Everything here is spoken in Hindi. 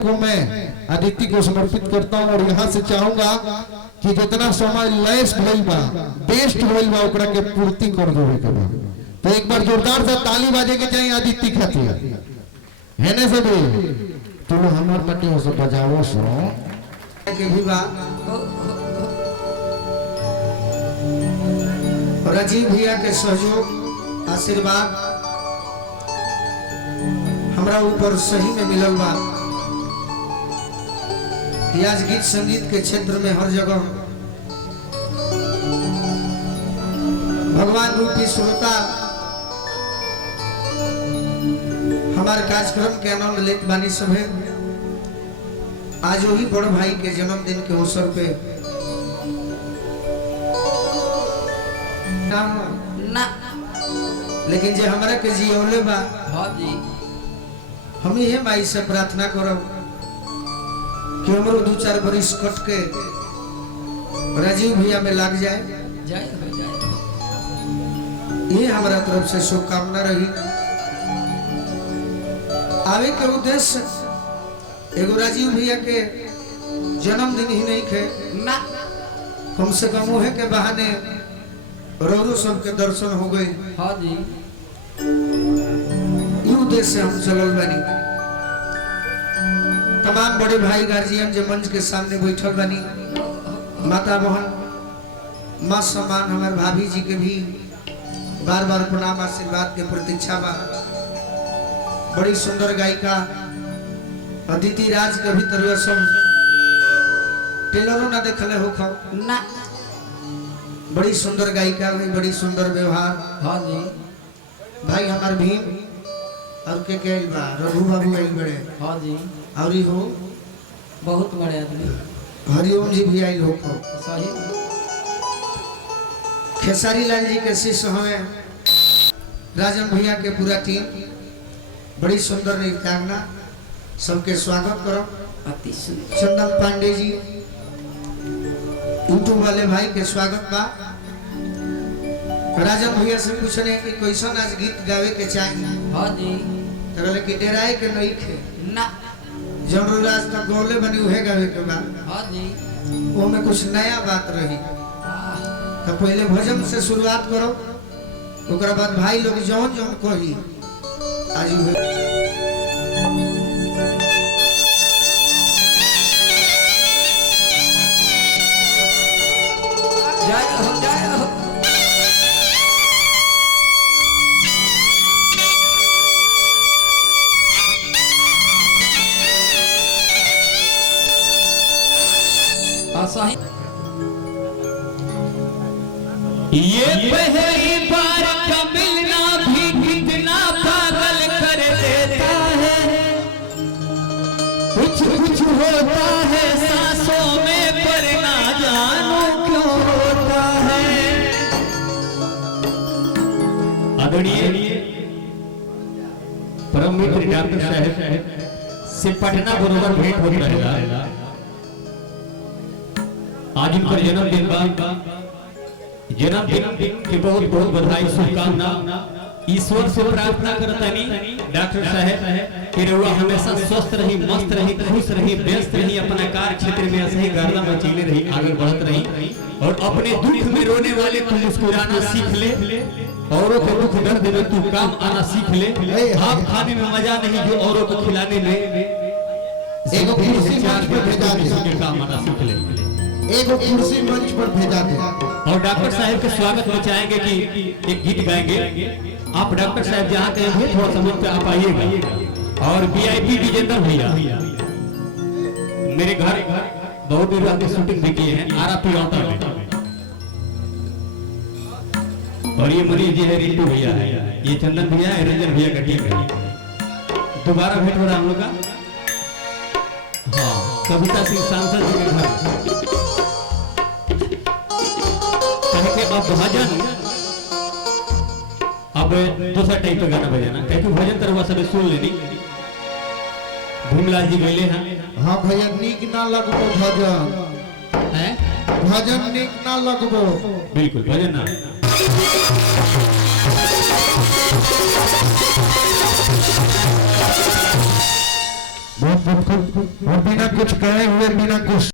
को मैं अदिति को समर्पित करता हूं और यहाँ से चाहूंगा कि जितना समय लैस भइल बा बेस्ट भइल बा ओकरा के पूर्ति कर देवे के बा। तो एक बार जोरदार से ताली बाजे के चाहिए अदिति खातिर है ने सब तो हमर मटे हो सब बजाओ सो के भी बा राजीव भैया के सहयोग आशीर्वाद हमरा ऊपर सही में मिलल बा। आज गीत संगीत के क्षेत्र में हर जगह भगवान रूपी श्रोता हमारे कार्यक्रम के आनंद लेत बानी सभे। आज वही बड़ भाई के जन्मदिन के अवसर पे ना लेकिन जे हमरा के जियौले बा हम ही माई से प्रार्थना करब कि हमरो 2-4 बरिस कट के राजीव भैया में लग जाए ये हमारा तरफ से शुभकामना रही। आवे के उद्देश्य एगो राजीव भैया के जन्मदिन ही नहीं थे ना, कम से कम उहे के बहाने रोरो सब के दर्शन हो गए। हाँ जी ये उद्देश्य हम चलल बानी। तमाम बड़े भाई गार्जियन जो मंच के सामने बैठल बानी, माता बहन मां सम्मान हमारे भाभी जी के भी बार बार प्रणाम आशीर्वाद के प्रतीक्षा बा। बड़ी सुंदर गायिका अदिति राज के भी तरह सब टेलरों ना देखले हो खा ना, बड़ी सुंदर गायिका भी बड़ी सुंदर व्यवहार। हाँ जी भाई हमार भीम और के कहल बा रघु बाबू आई बड़े। हाँ जी और ही हो बहुत बड़े आदमी हरिओम जी भी आई हो सही। खेसारी लाल जी के शिष्य हमें राजन भैया के पूरा टीम बड़ी सुंदर नृत्यांगना सबके स्वागत करो। चंदन पांडे जी यूट्यूब वाले भाई के स्वागत बा। राजन भैया से पूछने कि कैसन आज गीत गावे के चाहिए। हाँ जी तरह के डेराए के नहीं खे ना, जनरल राज तक गोले बनी उहे गावे के बा। हाँ जी वो में कुछ नया बात रही तो पहले भजन से शुरुआत करो, ओकरा बाद भाई लोग जौन जौन कही आज ये पहली बार का मिलना भी कितना पागल कर देता है। कुछ कुछ होता है सांसों में पर ना जानो क्यों होता है। आदरणीय परम मित्र डॉक्टर साहब से पटना बरोबर भेंट होती रहेगा। आज इनका जन्मदिन की बहुत बहुत बधाई शुभकामना। ईश्वर से प्रार्थना करतानी डॉक्टर साहब कि रउआ हमेशा स्वस्थ रही, मस्त रही, खुश रही, व्यस्त रही, अपना कार्य क्षेत्र में ऐसे ही गर्दा मचीले रही, आगे बढ़त रही और अपने दुख में रोने वाले को मुस्कुराना सीख ले, औरों के दुख दर्द में तू काम आना सीख ले। आप खाने में मजा नहीं जो औरों को खिलाने में, एगो कुर्सी मंच पर भेजा दे, काम आना सीख ले। एगो कुर्सी मंच पर भेजा दे और डॉक्टर साहब के स्वागत में चाहेंगे कि एक गीत गाएंगे। आप डॉक्टर साहब जहाँ कहें हुए थोड़ा समय पे आप आइएगा। और वीआईपी विजेंद्र भैया मेरे घर बहुत दूर आके शूटिंग भी किए हैं आरपी ऑटो में। और ये मनीष जी है, रिंटू भैया है, ये चंदन भैया है, रंजन भैया का टीम है। दोबारा भेंट हो रहा हम लोग का। हाँ कविता सिंह सांसद जी के घर के अब भजन अब दूसरा टाइप का गाना बजाना क्योंकि भजन तरवा सब सुन लेनी। भीमलाल जी गए हैं। हाँ भैया नीक ना लगबो भजन है, भजन नीक ना लगबो बिल्कुल भजन ना। बहुत खुद खुद खुद और बिना कुछ कहे हुए बिना कुछ